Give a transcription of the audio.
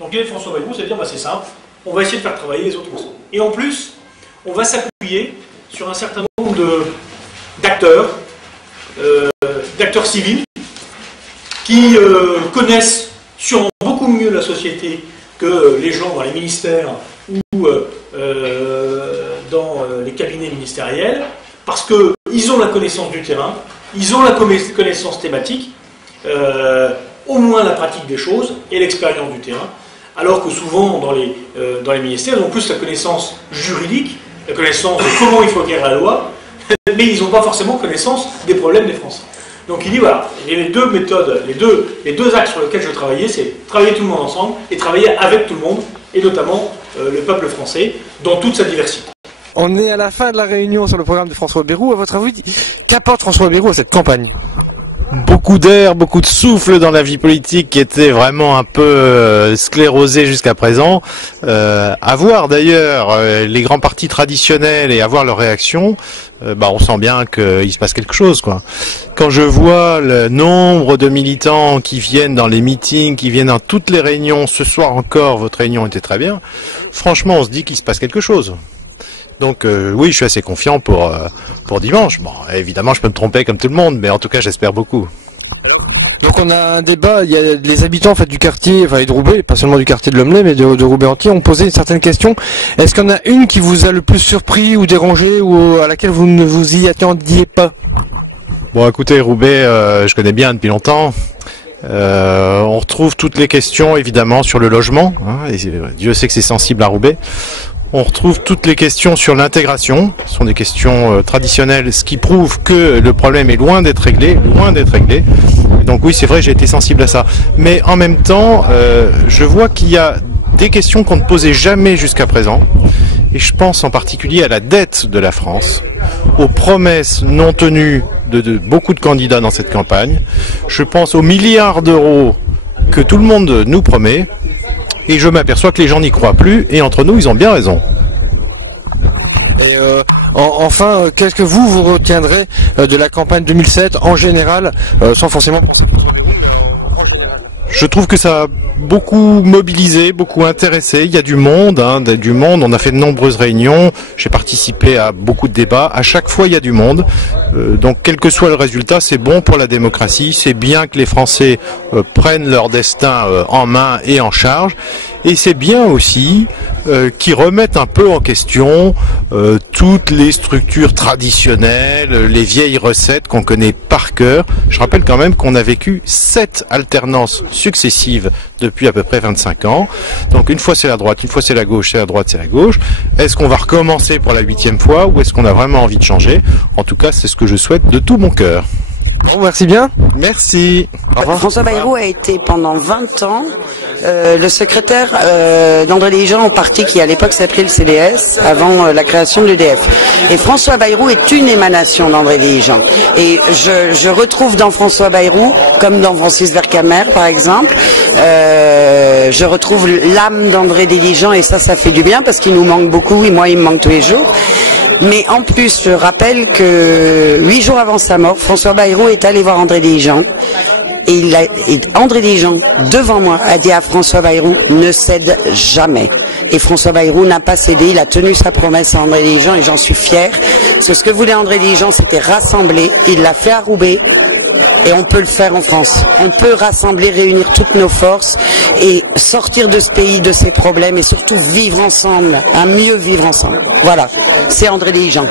Donc l'idée de François Bayrou, c'est de dire, bah, c'est simple, on va essayer de faire travailler les autres ensemble. Et en plus, on va s'appuyer sur un certain nombre d'acteurs civils, qui connaissent sûrement beaucoup mieux la société que les gens dans les ministères ou dans les cabinets ministériels, parce qu'ils ont la connaissance du terrain, ils ont la connaissance thématique, au moins la pratique des choses et l'expérience du terrain, alors que souvent dans les ministères, ils ont plus la connaissance juridique, la connaissance de comment il faut écrire la loi, mais ils n'ont pas forcément connaissance des problèmes des Français. Donc il dit voilà, il y a les deux méthodes, les deux axes sur lesquels je travaillais, c'est travailler tout le monde ensemble et travailler avec tout le monde, et notamment le peuple français, dans toute sa diversité. On est à la fin de la réunion sur le programme de François Bayrou. À votre avis, qu'apporte François Bayrou à cette campagne? Beaucoup d'air, beaucoup de souffle dans la vie politique qui était vraiment un peu sclérosée jusqu'à présent. À voir d'ailleurs les grands partis traditionnels et à voir leurs réactions, on sent bien qu'il se passe quelque chose, quoi. Quand je vois le nombre de militants qui viennent dans les meetings, qui viennent dans toutes les réunions, ce soir encore votre réunion était très bien, franchement on se dit qu'il se passe quelque chose. Donc oui, je suis assez confiant pour dimanche. Bon, évidemment, je peux me tromper comme tout le monde, mais en tout cas, j'espère beaucoup. Donc on a un débat, il y a les habitants en fait, du quartier, enfin et de Roubaix, pas seulement du quartier de l'Homelet, mais de Roubaix entier, ont posé une certaine question. Est-ce qu'il y en a une qui vous a le plus surpris ou dérangé, ou à laquelle vous ne vous y attendiez pas? Bon, écoutez, Roubaix, je connais bien depuis longtemps. On retrouve toutes les questions, évidemment, sur le logement. Hein, et Dieu sait que c'est sensible à Roubaix. On retrouve toutes les questions sur l'intégration, ce sont des questions traditionnelles, ce qui prouve que le problème est loin d'être réglé, Donc oui, c'est vrai, j'ai été sensible à ça. Mais en même temps, je vois qu'il y a des questions qu'on ne posait jamais jusqu'à présent. Et je pense en particulier à la dette de la France, aux promesses non tenues de beaucoup de candidats dans cette campagne. Je pense aux milliards d'euros que tout le monde nous promet. Et je m'aperçois que les gens n'y croient plus, et entre nous, ils ont bien raison. Et enfin, qu'est-ce que vous retiendrez de la campagne 2007 en général, sans forcément penser? Je trouve que ça a beaucoup mobilisé, beaucoup intéressé. Il y a du monde, on a fait de nombreuses réunions, j'ai participé à beaucoup de débats. À chaque fois, il y a du monde. Donc, quel que soit le résultat, c'est bon pour la démocratie. C'est bien que les Français prennent leur destin en main et en charge. Et c'est bien aussi qu'ils remettent un peu en question toutes les structures traditionnelles, les vieilles recettes qu'on connaît par cœur. Je rappelle quand même qu'on a vécu 7 alternances successives depuis à peu près 25 ans. Donc une fois c'est la droite, une fois c'est la gauche, c'est la droite, c'est la gauche. Est-ce qu'on va recommencer pour la 8e fois ou est-ce qu'on a vraiment envie de changer? En tout cas, c'est ce que je souhaite de tout mon cœur. Bon, merci bien. Merci. Au revoir. François Bayrou a été pendant 20 ans le secrétaire d'André Léjean au parti qui à l'époque s'appelait le CDS avant la création de l'EDF. Et François Bayrou est une émanation d'André Léjean. Et je retrouve dans François Bayrou, comme dans Francis Vercamer par exemple, je retrouve l'âme d'André Léjean et ça fait du bien parce qu'il nous manque beaucoup et moi il me manque tous les jours. Mais en plus, je rappelle que 8 jours avant sa mort, François Bayrou est allé voir André Léjean. Et André Léjean, devant moi, a dit à François Bayrou, ne cède jamais. Et François Bayrou n'a pas cédé, il a tenu sa promesse à André Léjean et j'en suis fier. Parce que ce que voulait André Léjean, c'était rassembler. Il l'a fait à Roubaix. Et on peut le faire en France. On peut rassembler, réunir toutes nos forces et sortir de ce pays, de ses problèmes et surtout vivre ensemble, à mieux vivre ensemble. Voilà, c'est André Léjean.